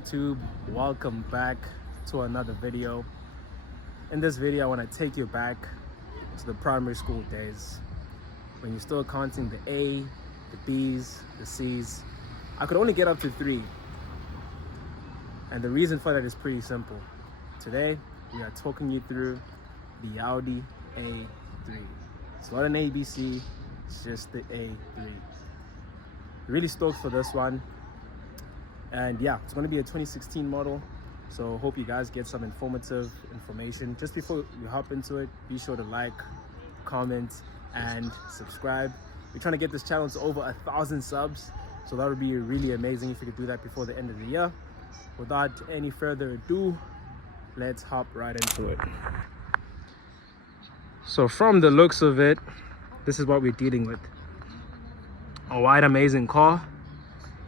YouTube? Welcome back to another video. In this video I want to take you back to the primary school days when you're still counting the A, the B's, the C's. I could only get up to 3, and the reason for that is pretty simple. Today we are talking you through the Audi A3. It's not an ABC, it's just the A3. Really stoked for this one. And yeah, it's going to be a 2016 model, so hope you guys get some informative information. Just before we hop into it, be sure to like, comment, and subscribe. We're trying to get this channel to over 1,000 subs, so that would be really amazing if we could do that before the end of the year. Without any further ado, let's hop right into it. So from the looks of it, this is what we're dealing with. A white amazing car.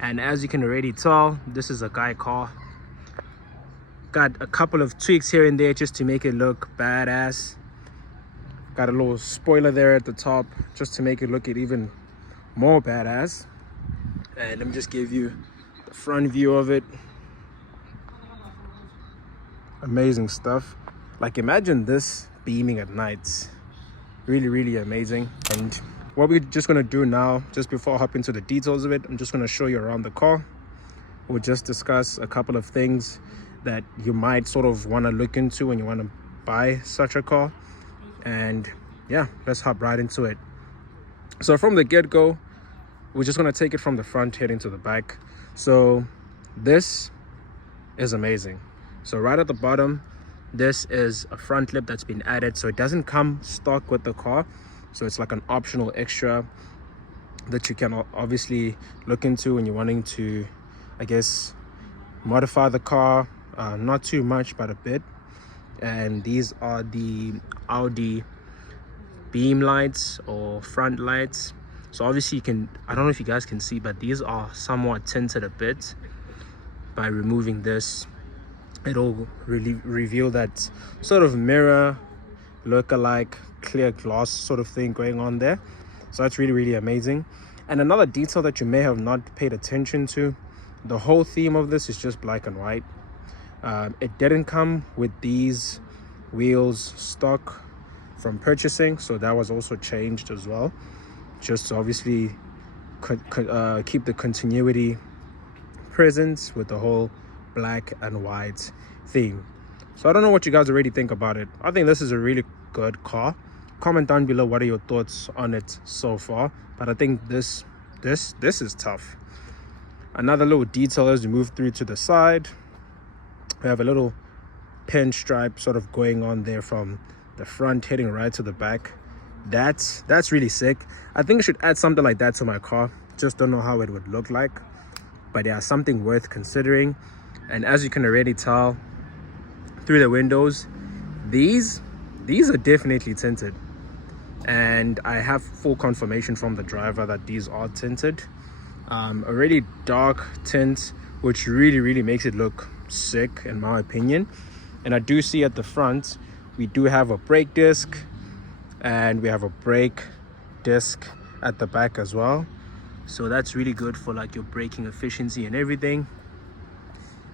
And as you can already tell, this is a guy car. Got a couple of tweaks here and there just to make it look badass. Got a little spoiler there at the top just to make it look even more badass. And let me just give you the front view of it. Amazing stuff. Like, imagine this beaming at night. Really amazing. And what we're just going to do now, just before I hop into the details of it, I'm just going to show you around the car. We'll just discuss a couple of things that you might sort of want to look into when you want to buy such a car. And yeah, let's hop right into it. So from the get-go, we're just going to take it from the front heading to the back. So this is amazing. So right at the bottom, this is a front lip that's been added, so it doesn't come stock with the car. So it's like an optional extra that you can obviously look into when you're wanting to, I guess, modify the car. Not too much, but a bit. And these are the Audi beam lights or front lights. So obviously you can, I don't know if you guys can see, but these are somewhat tinted a bit. By removing this, it'll really reveal that sort of mirror look-alike clear glass sort of thing going on there. So that's really amazing. And another detail that you may have not paid attention to, the whole theme of this is just black and white. It didn't come with these wheels stock from purchasing, so that was also changed as well, just to obviously keep the continuity present with the whole black and white theme. So I don't know what you guys already think about it. I think this is a really good car. Comment down below what are your thoughts on it so far. But I think this is tough. Another little detail as we move through to the side, we have a little pinstripe sort of going on there from the front heading right to the back. That's really sick. I think I should add something like that to my car. Just don't know how it would look like, but yeah, something worth considering. And as you can already tell through the windows, these are definitely tinted, and I have full confirmation from the driver that these are tinted. A really dark tint, which really makes it look sick in my opinion. And I do see at the front we do have a brake disc, and we have a brake disc at the back as well, so that's really good for like your braking efficiency and everything.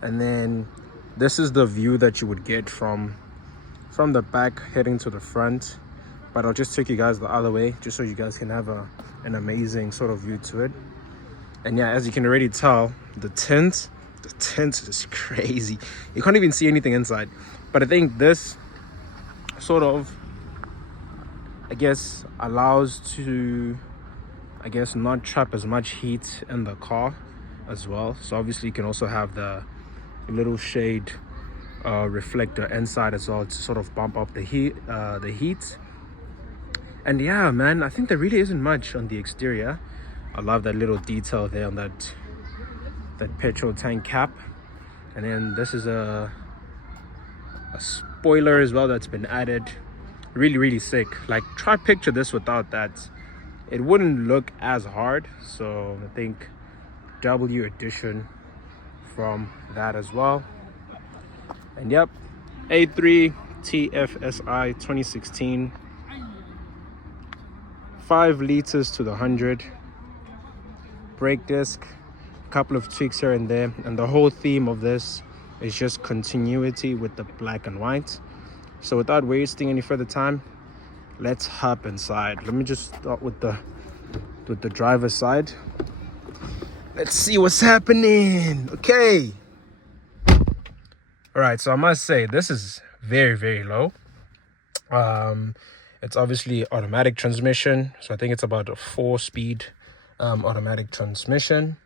And then this is the view that you would get from the back heading to the front, but I'll just take you guys the other way just so you guys can have an amazing sort of view to it. And yeah, as you can already tell, the tint is crazy. You can't even see anything inside, but I think this sort of, I guess, allows to, I guess, not trap as much heat in the car as well. So obviously you can also have the little shade reflector inside as well to sort of bump up the heat. And yeah, man, I think there really isn't much on the exterior. I love that little detail there on that petrol tank cap. And then this is a spoiler as well that's been added. Really sick. Like, try picture this without that, it wouldn't look as hard. So I think W edition from that as well. And yep, A3 TFSI 2016, 5 liters to the 100. Brake disc, a couple of tweaks here and there, and the whole theme of this is just continuity with the black and white. So without wasting any further time, let's hop inside. Let me just start with the driver's side. Let's see what's happening. Okay. All right, so I must say this is very, very low. It's obviously automatic transmission, so I think it's about a 4-speed automatic transmission.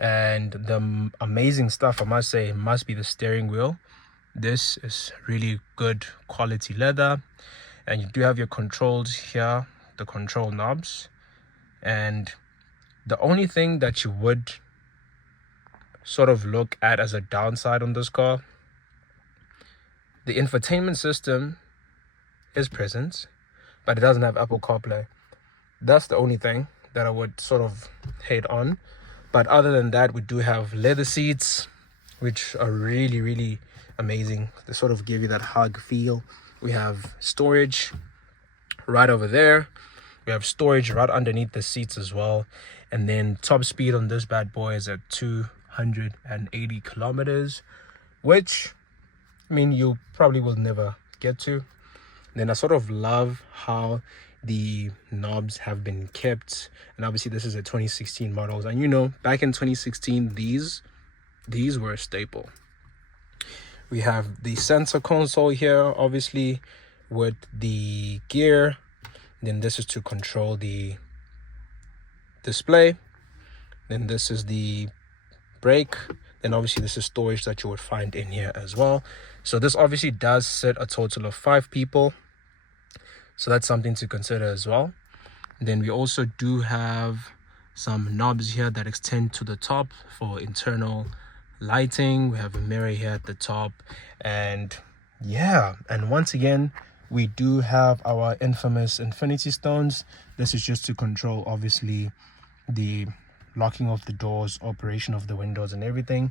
And the amazing stuff, I must say, must be the steering wheel. This is really good quality leather, and you do have your controls here, the control knobs. And the only thing that you would sort of look at as a downside on this car, the infotainment system is present, but it doesn't have Apple CarPlay. That's the only thing that I would sort of hate on. But other than that, we do have leather seats, which are really, really amazing. They sort of give you that hug feel. We have storage right over there. We have storage right underneath the seats as well. And then top speed on this bad boy is at 280 kilometers, which, I mean, you probably will never get to. And then I sort of love how the knobs have been kept. And obviously this is a 2016 models. And you know, back in 2016, these were a staple. We have the center console here, obviously, with the gear. Then this is to control the display. Then this is the brake. Then obviously this is storage that you would find in here as well. So this obviously does sit a total of 5 people. So that's something to consider as well. Then we also do have some knobs here that extend to the top for internal lighting. We have a mirror here at the top, and yeah, and once again we do have our infamous infinity stones. This is just to control obviously the locking of the doors, operation of the windows and everything.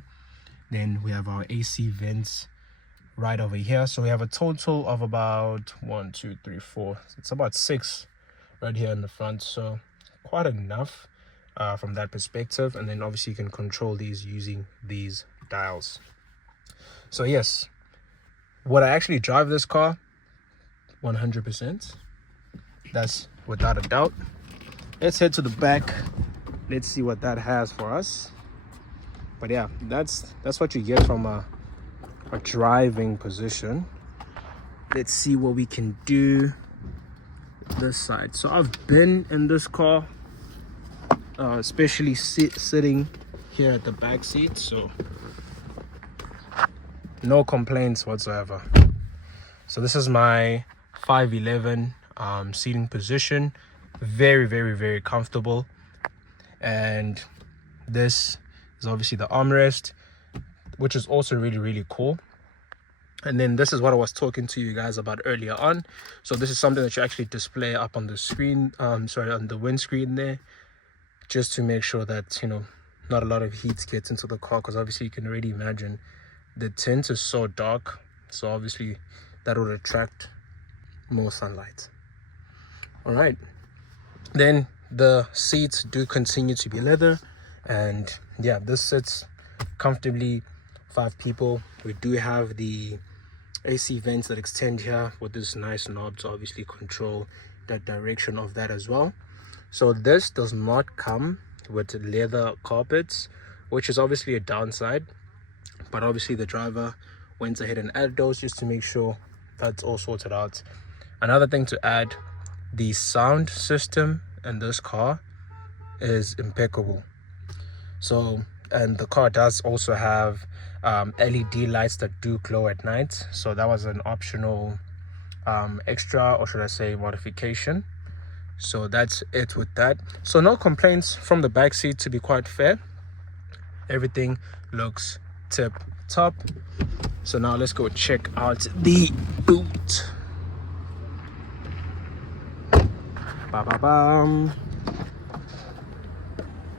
Then we have our AC vents right over here. So we have a total of about 1, 2, 3, 4. It's about 6 right here in the front, so quite enough from that perspective. And then obviously you can control these using these dials. So yes, would I actually drive this car? 100%. That's without a doubt. Let's head to the back. Let's see what that has for us. But yeah, that's what you get from a driving position. Let's see what we can do this side. So I've been in this car, especially sitting here at the back seat, so no complaints whatsoever. So this is my 511 seating position. Very, very, very comfortable. And this is obviously the armrest, which is also really, really cool. And then this is what I was talking to you guys about earlier on. So this is something that you actually display up on the screen, on the windscreen there, just to make sure that, you know, not a lot of heat gets into the car, because obviously you can already imagine the tint is so dark, so obviously that would attract more sunlight. All right, then the seats do continue to be leather, and yeah, this sits comfortably 5 people. We do have the AC vents that extend here with this nice knob to obviously control the direction of that as well. So this does not come with leather carpets, which is obviously a downside, but obviously the driver went ahead and added those just to make sure that's all sorted out. Another thing to add, the sound system in this car is impeccable. So, and the car does also have LED lights that do glow at night, so that was an optional extra, or should I say modification. So that's it with that. So no complaints from the back seat, to be quite fair. Everything looks tip top. So now let's go check out the boot. Ba-ba-bam.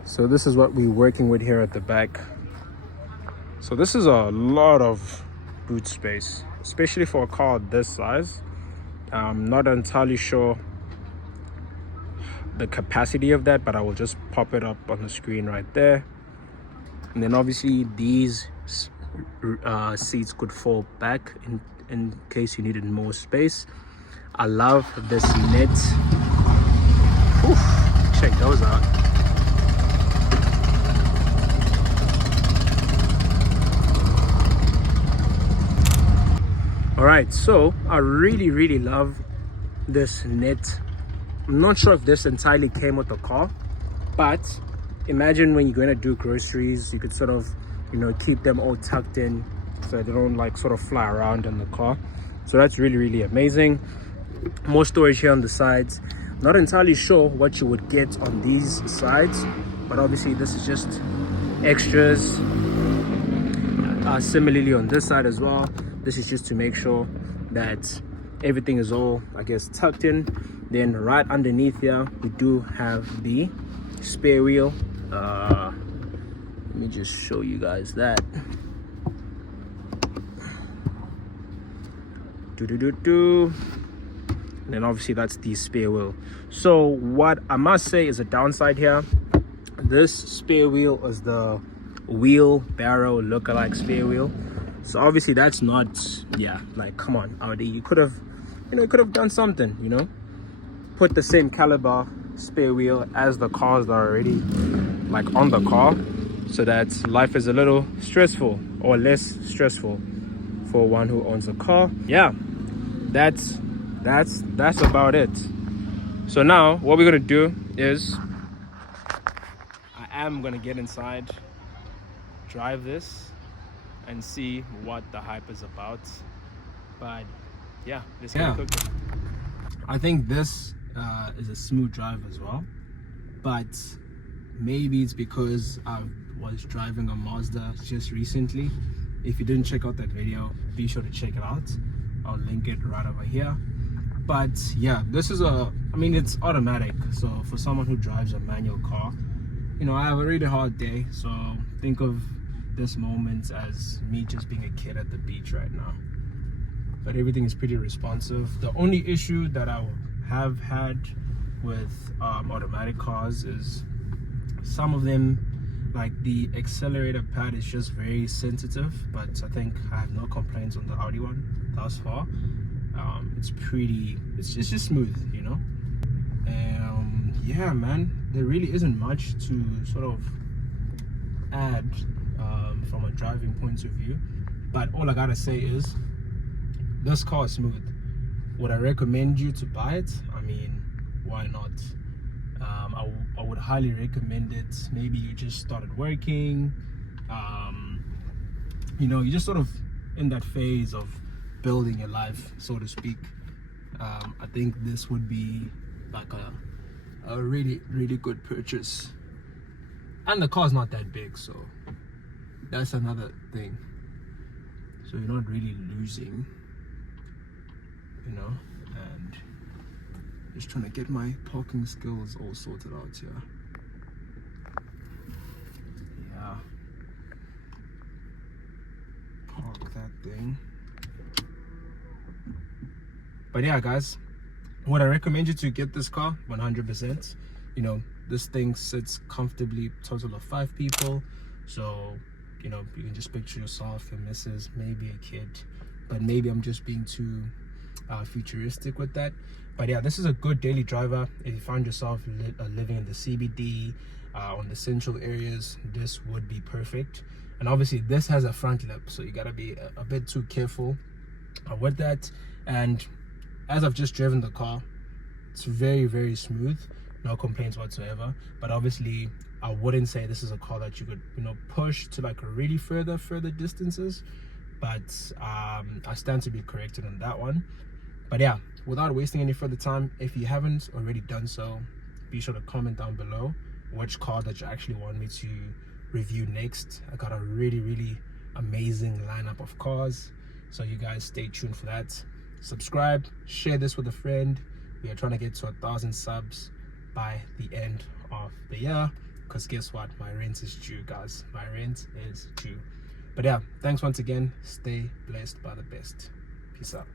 So this is what we're working with here at the back. So this is a lot of boot space, especially for a car this size. I'm not entirely sure the capacity of that, but I will just pop it up on the screen right there. And then obviously these seats could fall back in case you needed more space. I love this net. Oof, check those out. All right, so I really love this net. I'm not sure if this entirely came with the car, but imagine when you're going to do groceries, you could sort of, you know, keep them all tucked in so they don't like sort of fly around in the car. So that's really amazing. More storage here on the sides. Not entirely sure what you would get on these sides, but obviously this is just extras. Similarly on this side as well, this is just to make sure that everything is all, I guess, tucked in. Then right underneath here we do have the spare wheel. Let me just show you guys that. And then obviously that's the spare wheel. So what I must say is a downside here, this spare wheel is the wheelbarrow lookalike spare wheel. So obviously that's not, yeah, like, come on, Audi, you could have, you know, you could have done something, you know, put the same caliber spare wheel as the cars that are already like on the car, so that life is a little stressful or less stressful for one who owns a car. Yeah, that's about it. So now what we're gonna do is I am gonna get inside, drive this, and see what the hype is about. But yeah, let's get cooking. I think this is a smooth drive as well, but maybe it's because I was driving a Mazda just recently. If you didn't check out that video, be sure to check it out. I'll link it right over here. But yeah, this is I mean, it's automatic, so for someone who drives a manual car, you know, I have a really hard day, so think of this moment as me just being a kid at the beach right now. But everything is pretty responsive. The only issue that I have had with automatic cars is some of them, like the accelerator pad is just very sensitive, but I think I have no complaints on the Audi one thus far. It's just smooth, you know. Yeah, man, there really isn't much to sort of add from a driving point of view, but all I gotta say is this car is smooth. Would I recommend you to buy it? I mean, why not? I would highly recommend it. Maybe you just started working, you know, you're just sort of in that phase of building your life, so to speak. I think this would be like a really good purchase, and the car's not that big, so that's another thing. So you're not really losing, you know. And just trying to get my parking skills all sorted out here. Yeah, park that thing. But yeah, guys, would I recommend you to get this car? 100%. You know, this thing sits comfortably, total of 5 people, so you know, you can just picture yourself, your missus, maybe a kid, but maybe I'm just being too futuristic with that. But yeah, this is a good daily driver. If you find yourself living in the CBD, on the central areas, this would be perfect. And obviously this has a front lip, so you gotta be a bit too careful with that. And as I've just driven the car, it's very smooth, no complaints whatsoever. But obviously I wouldn't say this is a car that you could, you know, push to like really further distances, but I stand to be corrected on that one. But yeah, without wasting any further time, if you haven't already done so, be sure to comment down below which car that you actually want me to review next. I got a really amazing lineup of cars, so you guys stay tuned for that. Subscribe, share this with a friend. We are trying to get to 1,000 subs by the end of the year, because guess what, my rent is due, guys. My rent is due. But yeah, thanks once again. Stay blessed by the best. Peace out.